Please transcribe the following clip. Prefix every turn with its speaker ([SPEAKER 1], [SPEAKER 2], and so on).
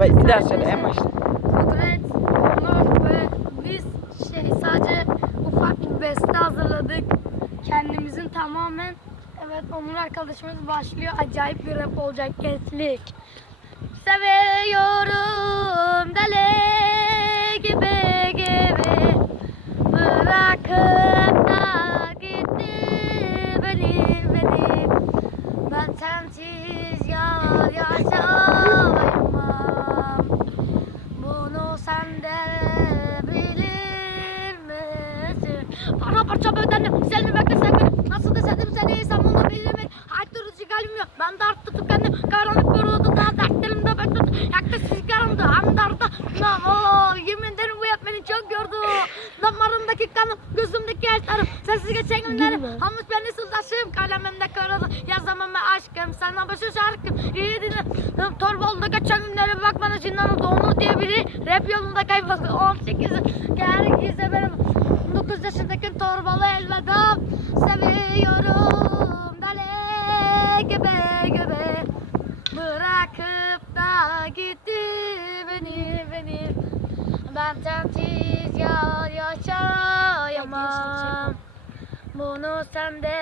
[SPEAKER 1] bir daha söyle en başta.
[SPEAKER 2] Kudret, Onur ve biz şey sadece ufak bir beste hazırladık. Kendimizin tamamen evet Onur arkadaşımız başlıyor. Acayip bir rap olacak gençlik. Seviyorum deli gibi gibi Bırakıp da gitti beni beni Ben sensiz yar yaşayamam Bunu sen de bilir Bana parça bedenle seni beklesek beni. Nasıl desedim seni zamanla bilmek Haykırıcı kalbim yok Ben de arttı tükendim Karanlık bir odada Dertlerimde bekledim Yaktı sigaramda Andarda. Nam o Yemin ederim bu yap beni çok yordu. Damarımdaki kanım Gözümdeki yaşlarım. Sensiz geçen günlerim. Hamut beni sızlaşım Kalemimde karalı Yazamam aşkım. Sana başı şarkım. İyi dinle. Torbalı'da geçen günlere bak bana. Zindan oldu Onur diye biri. Rap yolunda kayboldu. 18 Gel gizle elveda Seviyorum. Dale gibi gibi Bırakıp da gitti beni beni. Ben sensiz ya yaşayamam. Bunu sen de